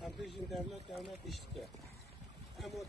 Hem bizim devlet işte. Hem o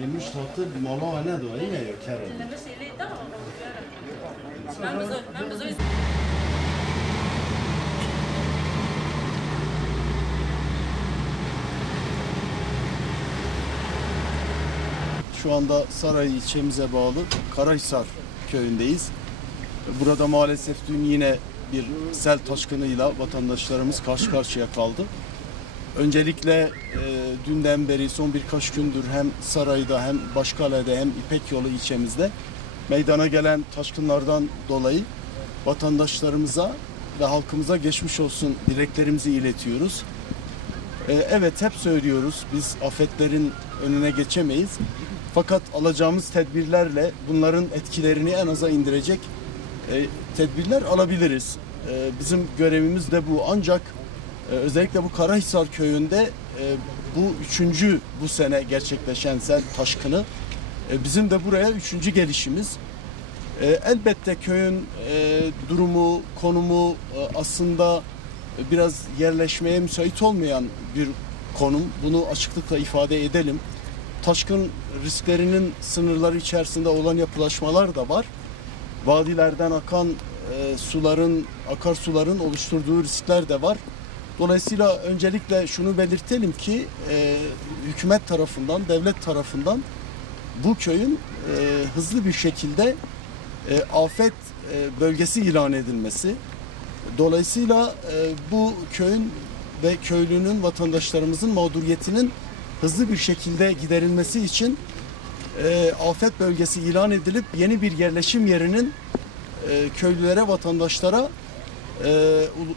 demiş tatlı mala ne do iyi mi kere? Şu anda Saray ilçemize bağlı Karahisar köyündeyiz. Burada maalesef dün yine bir sel taşkınıyla vatandaşlarımız karşı karşıya kaldı. Öncelikle dünden beri son birkaç gündür hem Saray'da hem Başkale'de hem İpek Yolu ilçemizde meydana gelen taşkınlardan dolayı vatandaşlarımıza ve halkımıza geçmiş olsun dileklerimizi iletiyoruz. Evet, hep söylüyoruz, biz afetlerin önüne geçemeyiz. Fakat alacağımız tedbirlerle bunların etkilerini en aza indirecek tedbirler alabiliriz. Bizim görevimiz de bu. Ancak özellikle bu Karahisar köyünde bu sene gerçekleşen sel taşkını bizim de buraya 3. gelişimiz. Elbette köyün durumu, konumu aslında biraz yerleşmeye müsait olmayan bir konum. Bunu açıklıkla ifade edelim. Taşkın risklerinin sınırları içerisinde olan yapılaşmalar da var. Vadilerden akan akarsuların oluşturduğu riskler de var. Dolayısıyla öncelikle şunu belirtelim ki hükümet tarafından, devlet tarafından bu köyün hızlı bir şekilde afet bölgesi ilan edilmesi. Dolayısıyla bu köyün ve köylünün, vatandaşlarımızın mağduriyetinin hızlı bir şekilde giderilmesi için afet bölgesi ilan edilip yeni bir yerleşim yerinin köylülere, vatandaşlara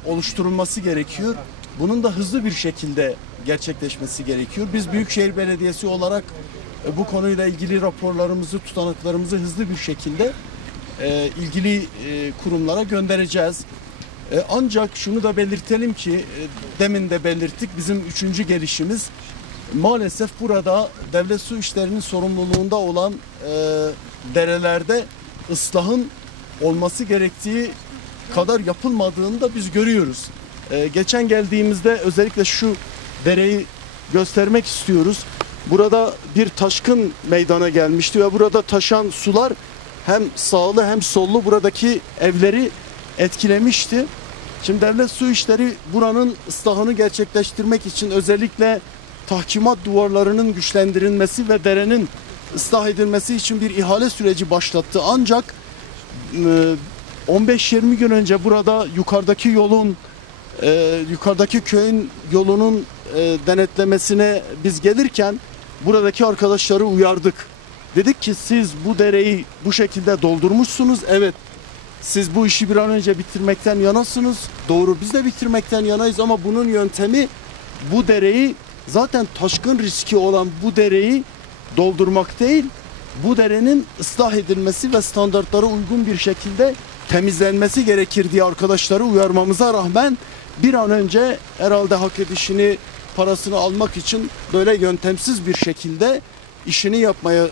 oluşturulması gerekiyor. Bunun da hızlı bir şekilde gerçekleşmesi gerekiyor. Biz Büyükşehir Belediyesi olarak bu konuyla ilgili raporlarımızı, tutanaklarımızı hızlı bir şekilde ilgili kurumlara göndereceğiz. Ancak şunu da belirtelim ki demin de belirttik, bizim 3. gelişimiz maalesef burada devlet su işlerinin sorumluluğunda olan derelerde ıslahın olması gerektiği kadar yapılmadığını da biz görüyoruz. Geçen geldiğimizde özellikle şu dereyi göstermek istiyoruz. Burada bir taşkın meydana gelmişti ve burada taşan sular hem sağlı hem sollu buradaki evleri etkilemişti. Şimdi devlet su işleri buranın ıslahını gerçekleştirmek için özellikle tahkimat duvarlarının güçlendirilmesi ve derenin ıslah edilmesi için bir ihale süreci başlattı. Ancak 15-20 gün önce burada yukarıdaki köyün yolunun denetlemesine biz gelirken buradaki arkadaşları uyardık. Dedik ki siz bu dereyi bu şekilde doldurmuşsunuz. Evet, siz bu işi bir an önce bitirmekten yanasınız. Doğru, biz de bitirmekten yanayız ama bunun yöntemi bu dereyi, zaten taşkın riski olan bu dereyi doldurmak değil, bu derenin ıslah edilmesi ve standartlara uygun bir şekilde temizlenmesi gerekir diye arkadaşları uyarmamıza rağmen bir an önce herhalde hak edişini, parasını almak için böyle yöntemsiz bir şekilde işini yapmaya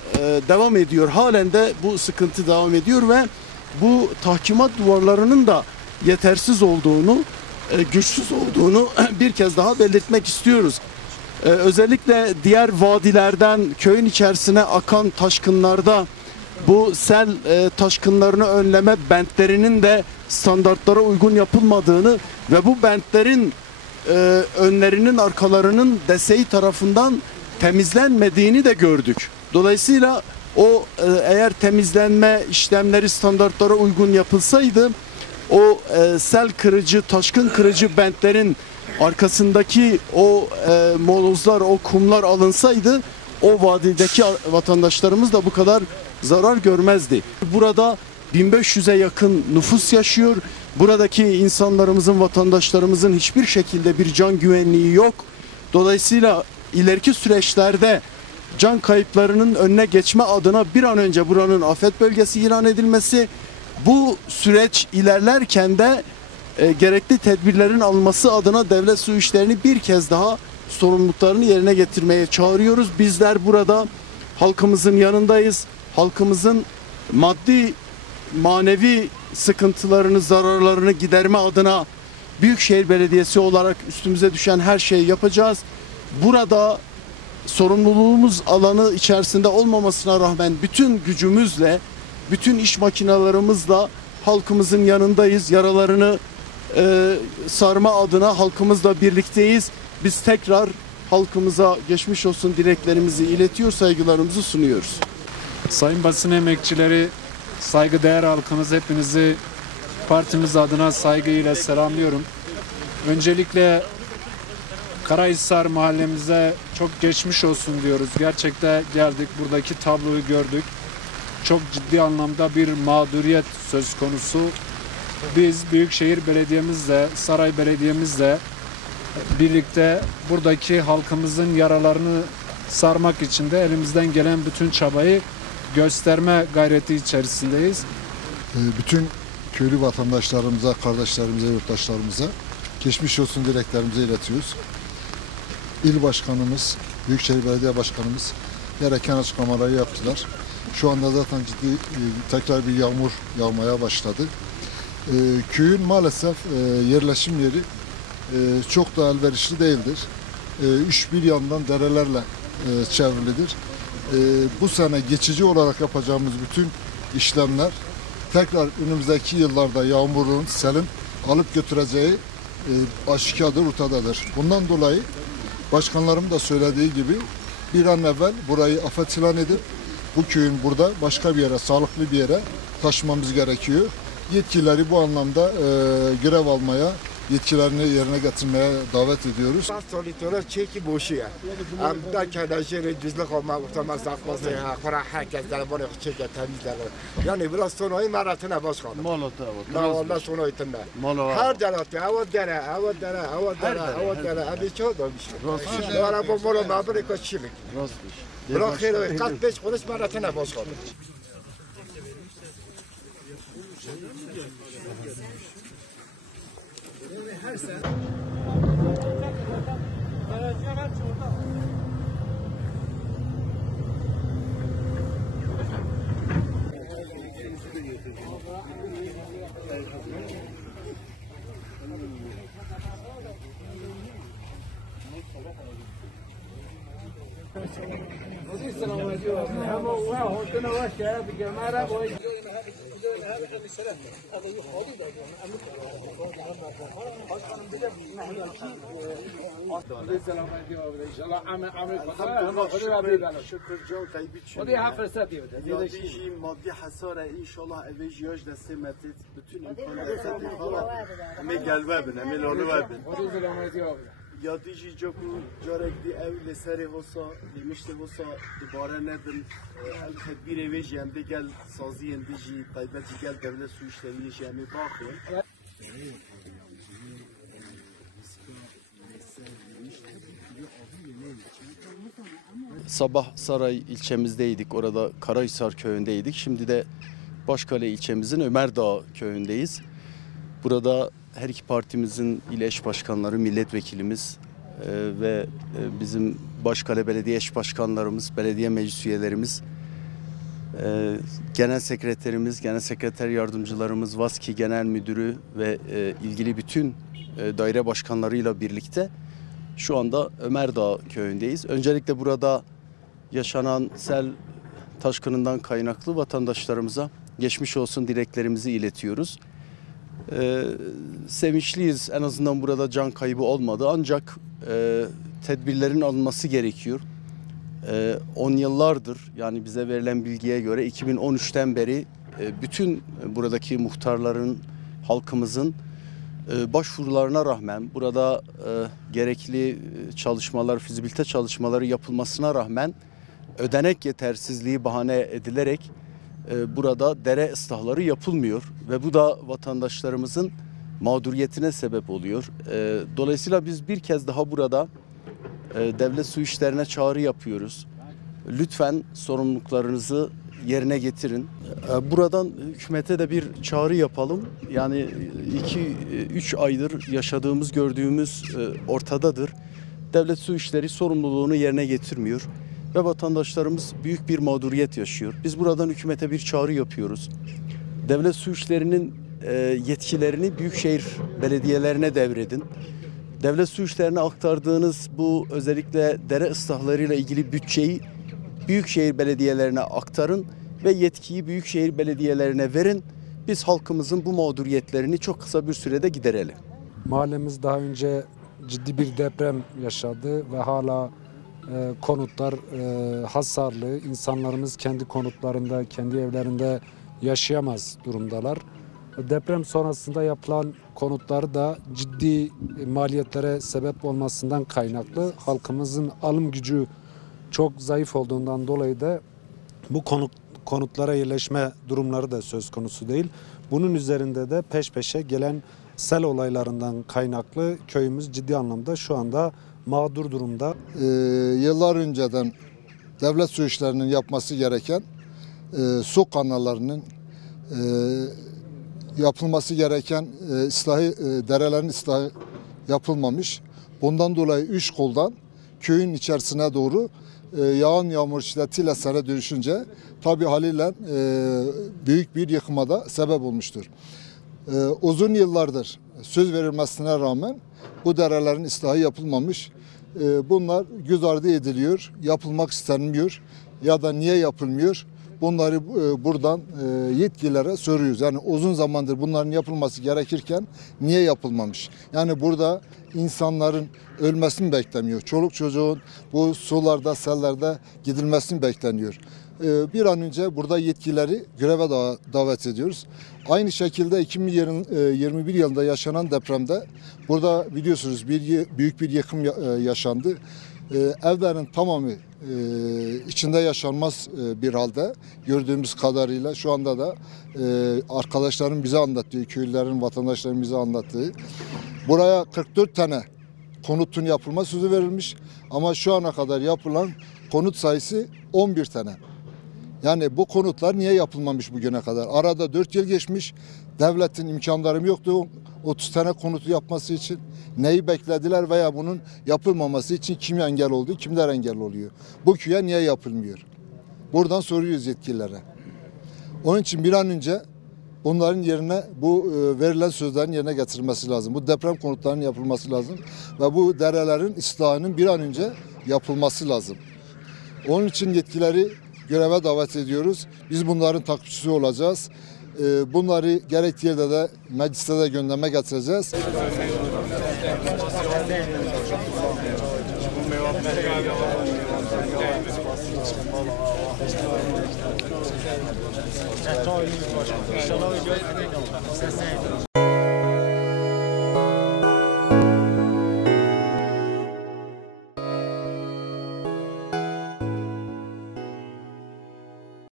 devam ediyor. Halen de bu sıkıntı devam ediyor ve bu tahkimat duvarlarının da yetersiz olduğunu, güçsüz olduğunu bir kez daha belirtmek istiyoruz. Özellikle diğer vadilerden köyün içerisine akan taşkınlarda bu sel taşkınlarını önleme bentlerinin de standartlara uygun yapılmadığını ve bu bentlerin önlerinin, arkalarının DSİ tarafından temizlenmediğini de gördük. Dolayısıyla o eğer temizlenme işlemleri standartlara uygun yapılsaydı o sel kırıcı, taşkın kırıcı bentlerin arkasındaki o molozlar, o kumlar alınsaydı o vadideki vatandaşlarımız da bu kadar zarar görmezdi. Burada 1500'e yakın nüfus yaşıyor. Buradaki insanlarımızın, vatandaşlarımızın hiçbir şekilde bir can güvenliği yok. Dolayısıyla ileriki süreçlerde can kayıplarının önüne geçme adına bir an önce buranın afet bölgesi ilan edilmesi, bu süreç ilerlerken de gerekli tedbirlerin alınması adına devlet su işlerini bir kez daha sorumluluklarını yerine getirmeye çağırıyoruz. Bizler burada halkımızın yanındayız. Halkımızın maddi, manevi sıkıntılarını, zararlarını giderme adına Büyükşehir Belediyesi olarak üstümüze düşen her şeyi yapacağız. Burada sorumluluğumuz alanı içerisinde olmamasına rağmen bütün gücümüzle, bütün iş makinalarımızla halkımızın yanındayız. Yaralarını sarma adına halkımızla birlikteyiz. Biz tekrar halkımıza geçmiş olsun dileklerimizi iletiyor, saygılarımızı sunuyoruz. Sayın basın emekçileri, saygıdeğer halkımız, hepinizi partimiz adına saygıyla selamlıyorum. Öncelikle Karahisar mahallemize çok geçmiş olsun diyoruz. Gerçekten geldik, buradaki tabloyu gördük. Çok ciddi anlamda bir mağduriyet söz konusu. Biz Büyükşehir Belediye'mizle, Saray Belediye'mizle birlikte buradaki halkımızın yaralarını sarmak için de elimizden gelen bütün çabayı gösterme gayreti içerisindeyiz. Bütün köylü vatandaşlarımıza, kardeşlerimize, yurttaşlarımıza geçmiş olsun dileklerimizi iletiyoruz. İl Başkanımız, Büyükşehir Belediye Başkanımız gereken açıklamaları yaptılar. Şu anda zaten ciddi tekrar bir yağmur yağmaya başladı. Köyün maalesef yerleşim yeri çok da elverişli değildir. Bir yandan derelerle çevrilidir. Bu sene geçici olarak yapacağımız bütün işlemler tekrar önümüzdeki yıllarda yağmurun, selin alıp götüreceği aşikardır, ortadadır. Bundan dolayı başkanlarım da söylediği gibi bir an evvel burayı afet ilan edip bu köyün burada başka bir yere, sağlıklı bir yere taşımamız gerekiyor. Yetkilileri bu anlamda görev almaya, yetkilerini yerine getirmeye davet ediyoruz. Solitörler çeki boşu ya. Amda kadajeri düzlük olmak utanmaz zakması ya. Kora herkes de bunu çeki temizler. Yani biraz sonayı maratına başkanım. Malata La Allah sonayı tında. Her deratı, avat dere, avat dere, avat dere, avat dere. Abi çok da bir şey. Bana bu mola mabri kaçırık. Bırakır, kat beş kuruş maratına başkanım. maddi hasara inşallah evciyaş destemetit bütün imkanlar me gelbabin emel onu babin Ya dici joku jarek di ev le seri hosa demişti hosa dibare nebin el tedbir evi jemde gel saziyen dici taybet gel devlet su işleri jemi bakın. Sabah Saray ilçemizdeydik. Orada Karahisar köyündeydik. Şimdi de Başkale ilçemizin Ömerdağ köyündeyiz. Burada her iki partimizin il eş başkanları, milletvekilimiz ve bizim Başkale Belediye eş başkanlarımız, belediye meclis üyelerimiz, genel sekreterimiz, genel sekreter yardımcılarımız, VASKİ genel müdürü ve ilgili bütün daire başkanlarıyla birlikte şu anda Ömerdağ köyündeyiz. Öncelikle burada yaşanan sel taşkınından kaynaklı vatandaşlarımıza geçmiş olsun dileklerimizi iletiyoruz. Sevinçliyiz, en azından burada can kaybı olmadı, ancak tedbirlerin alınması gerekiyor. 10 yıllardır, yani bize verilen bilgiye göre 2013'ten beri bütün buradaki muhtarların, halkımızın başvurularına rağmen, burada gerekli çalışmalar, fizibilite çalışmaları yapılmasına rağmen ödenek yetersizliği bahane edilerek burada dere ıslahları yapılmıyor ve bu da vatandaşlarımızın mağduriyetine sebep oluyor. Dolayısıyla biz bir kez daha burada devlet su işlerine çağrı yapıyoruz. Lütfen sorumluluklarınızı yerine getirin. Buradan hükümete de bir çağrı yapalım. Yani 2-3 aydır yaşadığımız, gördüğümüz ortadadır. Devlet su işleri sorumluluğunu yerine getirmiyor ve vatandaşlarımız büyük bir mağduriyet yaşıyor. Biz buradan hükümete bir çağrı yapıyoruz. Devlet su işlerinin yetkilerini büyükşehir belediyelerine devredin. Devlet su işlerine aktardığınız bu özellikle dere ıslahlarıyla ilgili bütçeyi büyükşehir belediyelerine aktarın ve yetkiyi büyükşehir belediyelerine verin. Biz halkımızın bu mağduriyetlerini çok kısa bir sürede giderelim. Mahallemiz daha önce ciddi bir deprem yaşadı ve hala konutlar hasarlı. İnsanlarımız kendi konutlarında, kendi evlerinde yaşayamaz durumdalar. Deprem sonrasında yapılan konutlar da ciddi maliyetlere sebep olmasından kaynaklı. Halkımızın alım gücü çok zayıf olduğundan dolayı da bu konutlara yerleşme durumları da söz konusu değil. Bunun üzerinde de peş peşe gelen sel olaylarından kaynaklı köyümüz ciddi anlamda şu anda mağdur durumda. Yıllar önceden devlet su işlerinin yapması gereken su kanallarının yapılması gereken derelerin ıslahı yapılmamış. Bundan dolayı 3 koldan köyün içerisine doğru yağan yağmur şiddetiyle sele dönüşünce tabii haliyle büyük bir yıkıma da sebep olmuştur. Uzun yıllardır söz verilmesine rağmen bu derelerin ıslahı yapılmamış. Bunlar göz ardı ediliyor, yapılmak istenmiyor ya da niye yapılmıyor? Bunları buradan yetkililere soruyoruz. Yani uzun zamandır bunların yapılması gerekirken niye yapılmamış? Yani burada insanların ölmesini beklemiyor. Çoluk çocuğun bu sularda, sellerde gidilmesini bekleniyor. Bir an önce burada yetkilileri göreve davet ediyoruz. Aynı şekilde 2021 yılında yaşanan depremde burada biliyorsunuz büyük bir yıkım yaşandı. Evlerin tamamı içinde yaşanmaz bir halde gördüğümüz kadarıyla şu anda da arkadaşların bize anlattığı, köylülerin, vatandaşların bize anlattığı buraya 44 tane konutun yapılma sözü verilmiş ama şu ana kadar yapılan konut sayısı 11 tane. Yani bu konutlar niye yapılmamış bugüne kadar? Arada 4 yıl geçmiş, devletin imkanları yoktu 30 tane konutu yapması için. Neyi beklediler veya bunun yapılmaması için kim engel oldu, kimler engel oluyor? Bu köye niye yapılmıyor? Buradan soruyoruz yetkililere. Onun için bir an önce bunların yerine bu verilen sözlerin yerine getirilmesi lazım. Bu deprem konutlarının yapılması lazım ve bu derelerin ıslahının bir an önce yapılması lazım. Onun için yetkilileri göreve davet ediyoruz. Biz bunların takipçisi olacağız. Bunları gerektiği yerde de mecliste de gündeme getireceğiz.